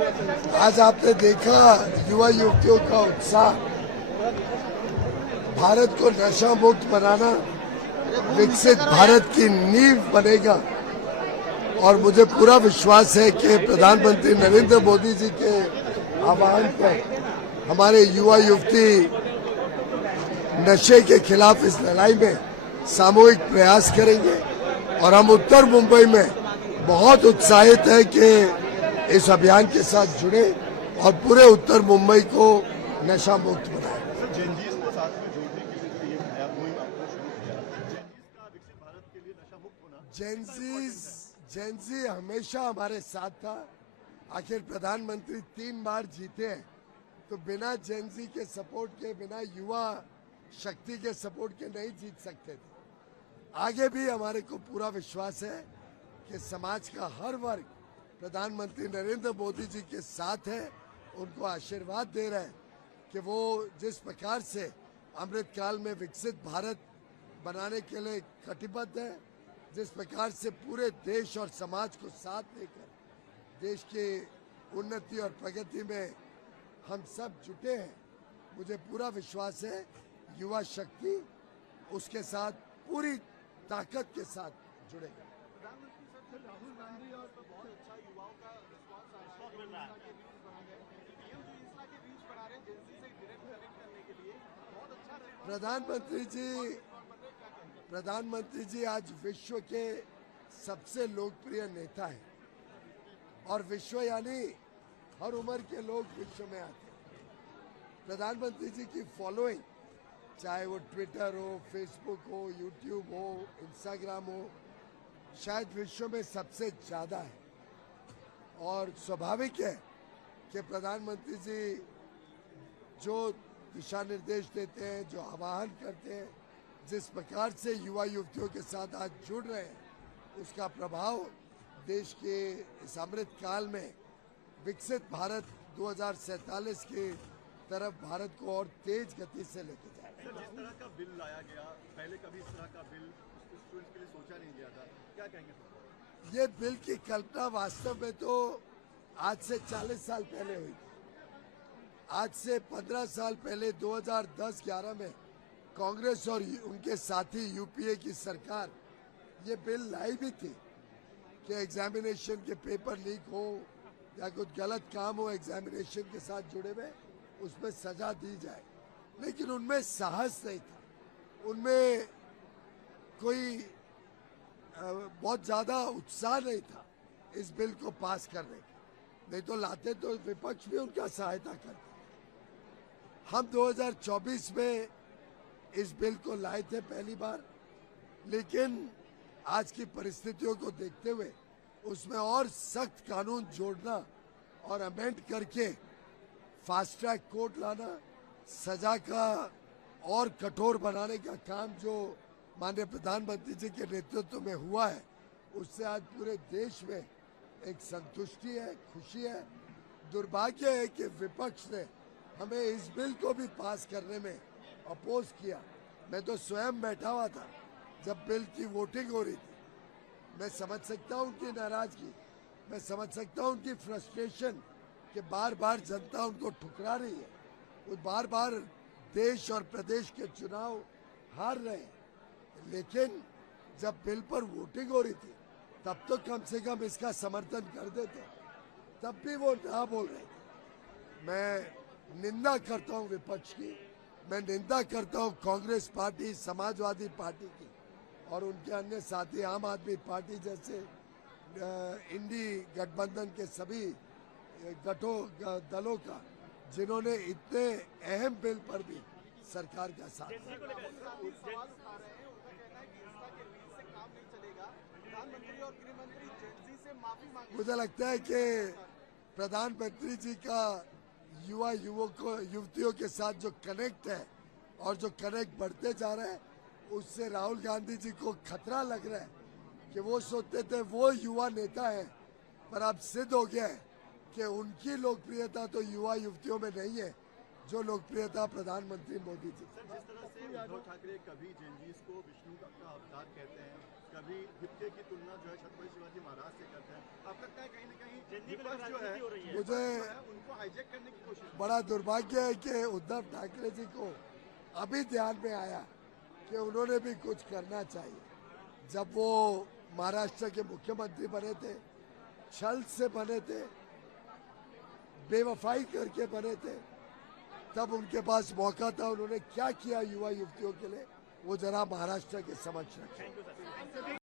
आज आपने देखा युवा युवतियों का उत्साह, भारत को नशा मुक्त बनाना विकसित भारत की नींव बनेगा। और मुझे पूरा विश्वास है कि प्रधानमंत्री नरेंद्र मोदी जी के आह्वान पर हमारे युवा युवती नशे के खिलाफ इस लड़ाई में सामूहिक प्रयास करेंगे। और हम उत्तर मुंबई में बहुत उत्साहित हैं कि इस अभियान के साथ जुड़े और पूरे उत्तर मुंबई को नशा मुक्त बनाएं। जेनजी हमेशा हमारे साथ था। आखिर प्रधानमंत्री 3 बार जीते हैं, तो बिना जेनजी के सपोर्ट के, बिना युवा शक्ति के सपोर्ट के नहीं जीत सकते थे। आगे भी हमारे को पूरा विश्वास है कि समाज का हर वर्ग प्रधानमंत्री नरेंद्र मोदी जी के साथ है, उनको आशीर्वाद दे रहे हैं कि वो जिस प्रकार से अमृत काल में विकसित भारत बनाने के लिए कटिबद्ध है, जिस प्रकार से पूरे देश और समाज को साथ लेकर देश की उन्नति और प्रगति में हम सब जुटे हैं, मुझे पूरा विश्वास है युवा शक्ति उसके साथ पूरी ताकत के साथ जुड़ेगा। प्रधानमंत्री सर, राहुल गांधी और बहुत अच्छा युवाओं का रिस्पांस आ रहा है के बीच बना गए, पीएम जी इंस्टा के बीच बना रहे हैं जेंजी से डायरेक्ट कनेक्ट करने के लिए, बहुत अच्छा प्रधानमंत्री जी आज विश्व के सबसे लोकप्रिय नेता हैं। और विश्व यानी हर उम्र के लोग विश्व में आते हैं। प्रधानमंत्री जी की फॉलोइंग, चाहे वो ट्विटर हो, फेसबुक हो, यूट्यूब हो, इंस्टाग्राम हो, शायद विश्व में सबसे ज़्यादा है। और स्वाभाविक है कि प्रधानमंत्री जी जो दिशा निर्देश देते हैं, जो आह्वान करते हैं, जिस प्रकार से युवा युवतियों के साथ आज जुड़ रहे हैं, उसका प्रभाव देश के इस अमृत काल में विकसित भारत 2047 की तरफ भारत को और तेज गति से लेके जाएगा। जिस तरह का बिल लाया गया, पहले कभी इस तरह का बिल स्टूडेंट्स के लिए सोचा नहीं गया था, क्या कहेंगे? ये बिल की कल्पना वास्तव में तो आज से 40 साल पहले हुई थी। आज से 15 साल पहले 2010-11 में कांग्रेस और उनके साथी यूपीए की सरकार ये बिल लाई भी थी कि एग्जामिनेशन के पेपर लीक हो या कुछ गलत काम हो एग्जामिनेशन के साथ जुड़े हुए, उसमें सजा दी जाए। लेकिन उनमें साहस नहीं था, उनमें कोई बहुत ज़्यादा उत्साह नहीं था इस बिल को पास करने का। नहीं तो लाते तो विपक्ष भी उनका सहायता करता। हम 2024 में इस बिल को लाए थे पहली बार, लेकिन आज की परिस्थितियों को देखते हुए उसमें और सख्त कानून जोड़ना और अमेंड करके फास्ट ट्रैक कोर्ट लाना, सजा का और कठोर बनाने का काम जो माननीय प्रधानमंत्री जी के नेतृत्व में हुआ है, उससे आज पूरे देश में एक संतुष्टि है, खुशी है। दुर्भाग्य है कि विपक्ष ने हमें इस बिल को भी पास करने में अपोज किया। मैं तो स्वयं बैठा हुआ था जब बिल की वोटिंग हो रही थी। मैं समझ सकता हूँ उनकी नाराजगी, मैं समझ सकता हूँ उनकी फ्रस्ट्रेशन कि बार बार जनता उनको ठुकरा रही है, वो बार बार देश और प्रदेश के चुनाव हार रहे हैं। लेकिन जब बिल पर वोटिंग हो रही थी तब तो कम से कम इसका समर्थन कर देते, तब भी वो ना बोल रहे थे। मैं निंदा करता हूँ विपक्ष की, मैं निंदा करता हूँ कांग्रेस पार्टी, समाजवादी पार्टी की और उनके अन्य साथी आम आदमी पार्टी जैसे इंडी गठबंधन के सभी दलों का, जिन्होंने इतने अहम बिल पर भी सरकार का साथ दिया। मुझे लगता है कि प्रधानमंत्री जी का युवा युवतियों के साथ जो कनेक्ट है और जो कनेक्ट बढ़ते जा रहा है, उससे राहुल गांधी जी को खतरा लग रहा है कि वो सोचते थे वो युवा नेता है, पर अब सिद्ध हो गया है कि उनकी लोकप्रियता तो युवा युवतियों में नहीं है जो लोकप्रियता प्रधानमंत्री मोदी जी। जिस तरह से उद्धव ठाकरे कभी जेनजीज को विष्णु का अवतार कहते हैं, कभी हिप्टे की तुलना जो है छत्रपति शिवाजी महाराज से करते हैं, अब लगता है कहीं न कहीं विपक्ष जो है हाईजेक करने की कोशिश बड़ा दुर्भाग्य है कि उद्धव ठाकरे जी को अभी ध्यान में आया कि उन्होंने भी कुछ करना चाहिए। जब वो महाराष्ट्र के मुख्यमंत्री बने थे, छल से बने थे, बेवफाई करके बने थे, तब उनके पास मौका था। उन्होंने क्या किया युवा युवतियों के लिए, वो जरा महाराष्ट्र के समक्ष रखें।